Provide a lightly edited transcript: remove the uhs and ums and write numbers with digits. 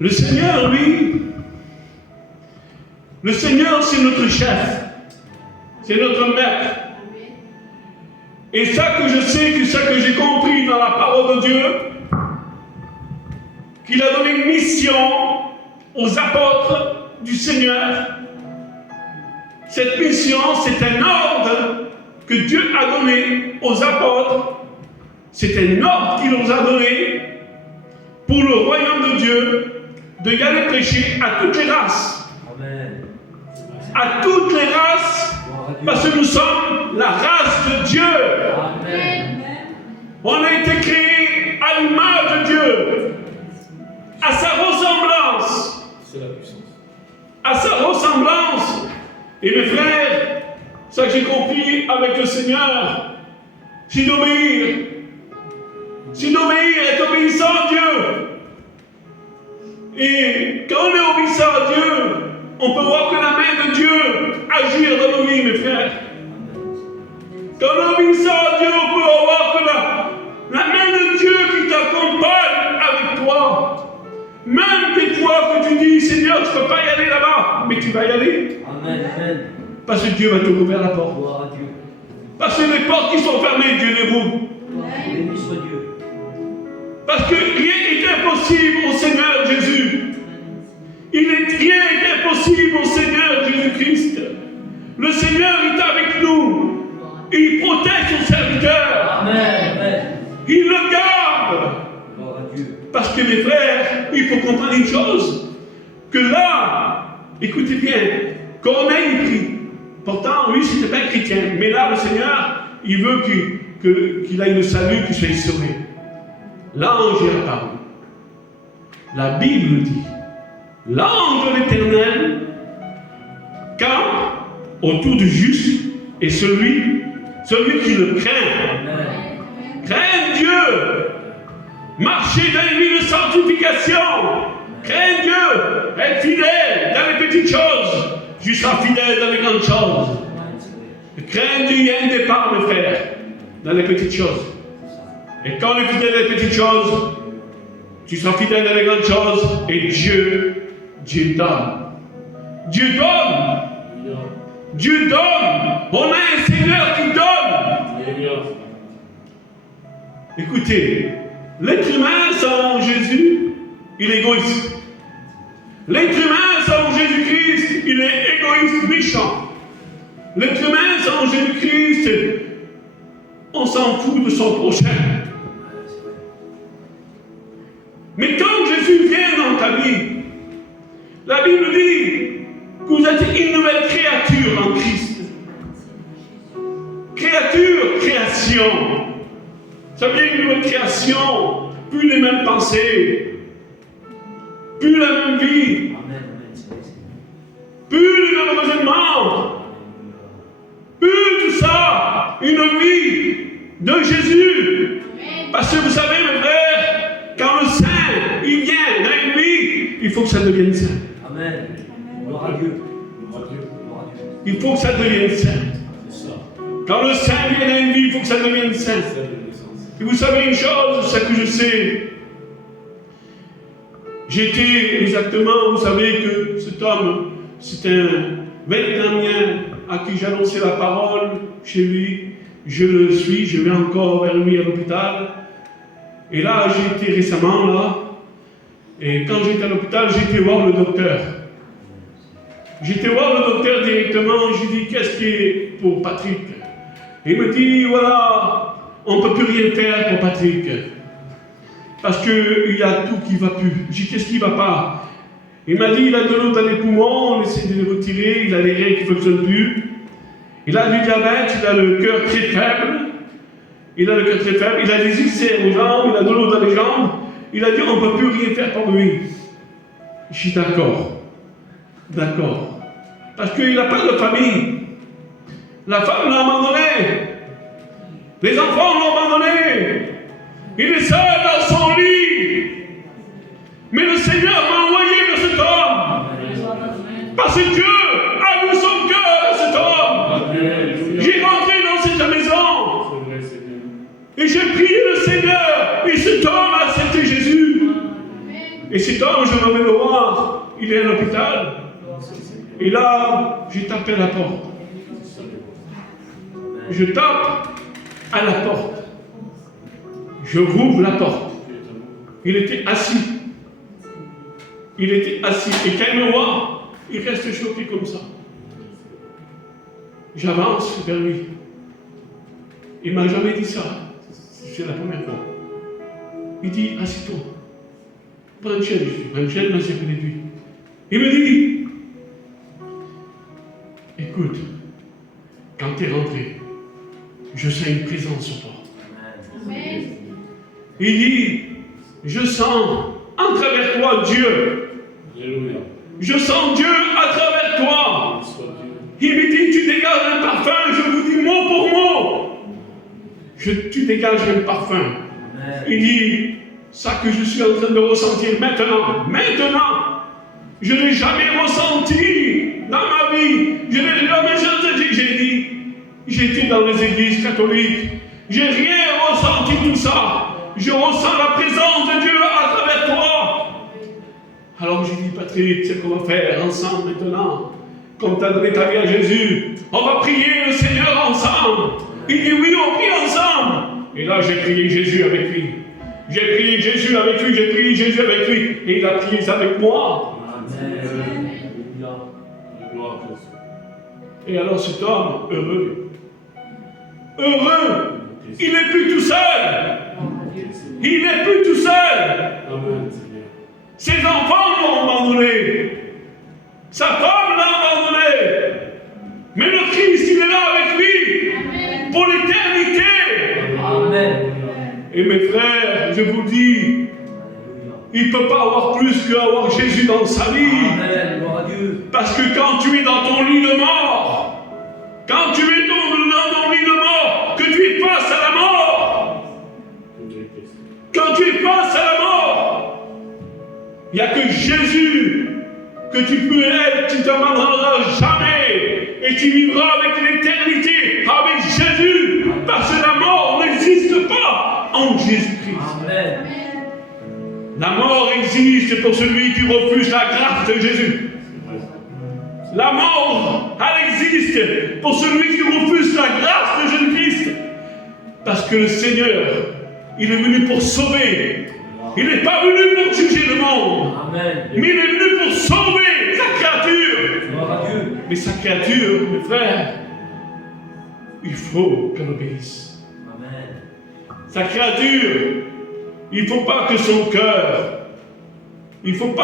Le Seigneur, lui, le Seigneur, c'est notre chef. C'est notre maître. Et ça que je sais, que ça que j'ai compris dans la parole de Dieu, qu'il a donné une mission aux apôtres du Seigneur. Cette mission, c'est un ordre que Dieu a donné aux apôtres. C'est un ordre qu'il nous a donné pour le royaume de Dieu, de y aller prêcher à toutes les races. Amen. À toutes les races, parce que nous sommes la race de Dieu. Amen. On a été créés à l'image de Dieu, à sa ressemblance. C'est la puissance. À sa ressemblance. Et mes frères, ça que j'ai compris avec le Seigneur, c'est d'obéir. C'est d'obéir, être obéissant à Dieu. Et quand on est obéissant à Dieu, on peut voir que la main de Dieu agir dans nos vies, mes frères. Quand on est obéissant à Dieu, on peut voir que la main de Dieu qui t'accompagne avec toi. Même des fois que tu dis, Seigneur, je ne peux pas y aller là-bas, mais tu vas y aller. Amen, amen. Parce que Dieu va te ouvrir la porte. Parce que les portes qui sont fermées, Dieu les ouvre. Béni soit Dieu. Parce que rien n'est impossible au Seigneur Jésus. Rien n'est impossible au Seigneur Jésus-Christ. Le Seigneur est avec nous. Il protège son serviteur. Amen. Il le garde. Parce que mes frères, il faut comprendre une chose. Que là, écoutez bien, Corneille prie. Pourtant, lui, c'était pas un chrétien. Mais là, le Seigneur, il veut qu'il aille le salut, qu'il soit sauvé. L'ange est apparu. La Bible dit, l'ange de l'Éternel campe autour du juste et celui qui le craint. Crains Dieu. Marcher dans une vie de sanctification. Crains Dieu. Être fidèle dans les petites choses. Tu seras fidèle dans les grandes choses. Crains Dieu, il y a un départ, mes frères, dans les petites choses. Et quand on est fidèle dans les petites choses, tu seras fidèle dans les grandes choses, et Dieu donne. Dieu donne. Dieu donne. On a un Seigneur qui donne. Écoutez, l'être humain sans Jésus, il est égoïste. L'être humain sans Jésus-Christ, il est égoïste, méchant. L'être humain sans Jésus-Christ, on s'en fout de son prochain. Mais quand Jésus vient dans ta vie, la Bible dit que vous êtes une nouvelle créature en Christ. Créature, création. Ça veut dire une nouvelle création, plus les mêmes pensées, plus la même vie, plus les mêmes raisonnements, plus tout ça, une vie de Jésus. Parce que vous savez, mes frères, quand le Saint, il vient dans une vie, il faut que ça devienne saint. Amen. Gloire à Dieu. Il faut que ça devienne saint. Quand le Saint vient dans une vie, il faut que ça devienne saint. Et vous savez une chose, c'est que je sais. J'étais exactement, vous savez que cet homme, c'est un Vietnamien à qui j'annonçais la parole chez lui. Je le suis, je vais encore vers lui à l'hôpital. Et là, j'étais récemment là. Et quand j'étais à l'hôpital, j'étais voir le docteur. J'étais voir le docteur directement. J'ai dit, qu'est-ce qui est pour Patrick? Et il me dit, voilà, on ne peut plus rien faire pour Patrick. Parce qu'il y a tout qui ne va plus. J'ai dit, qu'est-ce qui ne va pas? Il m'a dit, il a de l'eau dans les poumons, on essaie de les retirer, il a les reins qui ne fonctionnent plus. Il a du diabète, il a le cœur très faible. Il a des ulcères aux jambes, il a de l'eau dans les jambes. Il a dit, on ne peut plus rien faire pour lui. Je suis d'accord. D'accord. Parce qu'il n'a pas de famille. La femme l'a abandonné. Les enfants l'ont abandonné. Il est seul dans son lit. Mais le Seigneur m'a envoyé vers cet homme. Parce que Dieu a mis son cœur à cet homme. J'ai rentré dans cette maison. Et j'ai prié le Seigneur. Et cet homme a accepté Jésus. Et cet homme, je m'en vais le voir, il est à l'hôpital. Et là, j'ai tapé à la porte. Je tape à la porte. Je rouvre la porte. Il était assis. Il était assis. Et quand il me voit, il reste choqué comme ça. J'avance vers lui. Il ne m'a jamais dit ça. C'est la première fois. Il dit, assis-toi. Prends une chaise. Je prends une chaise, mais c'est près de lui. Il me dit, écoute, quand tu es rentré, je sens une présence sur toi. Amen. Il dit, je sens en travers toi Dieu. Alléluia. Je sens Dieu à travers toi. Il me dit, tu dégages un parfum. Je vous dis mot pour mot. Tu dégages un parfum. Amen. Il dit, ça que je suis en train de ressentir maintenant, je ne l'ai jamais ressenti dans ma vie. Je n'ai jamais senti. J'ai dit, j'étais dans les églises catholiques. J'ai rien ressenti tout ça. Je ressens la présence de Dieu à travers toi. Alors j'ai dit, Patrick, c'est ce qu'on va faire ensemble maintenant. Comme tu as donné ta vie à Jésus, on va prier le Seigneur ensemble. Il dit, oui, on prie ensemble. Et là, j'ai prié Jésus avec lui. J'ai prié Jésus avec lui, j'ai prié Jésus avec lui. Et il a prié avec moi. Amen. Et alors cet homme, heureux, il n'est plus tout seul. Il n'est plus tout seul. Ses enfants l'ont abandonné. Sa femme l'a abandonné. Mais le Christ, il est là avec lui pour l'éternité. Amen. Et mes frères, je vous dis, il ne peut pas avoir plus qu'avoir Jésus dans sa vie. Amen. Parce que quand tu es dans ton lit de mort, quand tu es dans ton lit de mort, que tu es face à la mort, quand tu es face à la mort, il n'y a que Jésus que tu peux être, tu ne t'abandonneras jamais et tu vivras avec l'éternité, avec Jésus, parce que la mort n'existe pas en Jésus-Christ. Amen. La mort existe pour celui qui refuse la grâce de Jésus. La mort, elle existe pour celui qui refuse la grâce de Jésus-Christ. Parce que le Seigneur, il est venu pour sauver. Il n'est pas venu pour juger le monde. Amen. Mais il est venu pour sauver sa créature. Mais sa créature, mes frères, il faut qu'elle obéisse. Amen. Sa créature, il ne faut pas que son cœur, il ne faut pas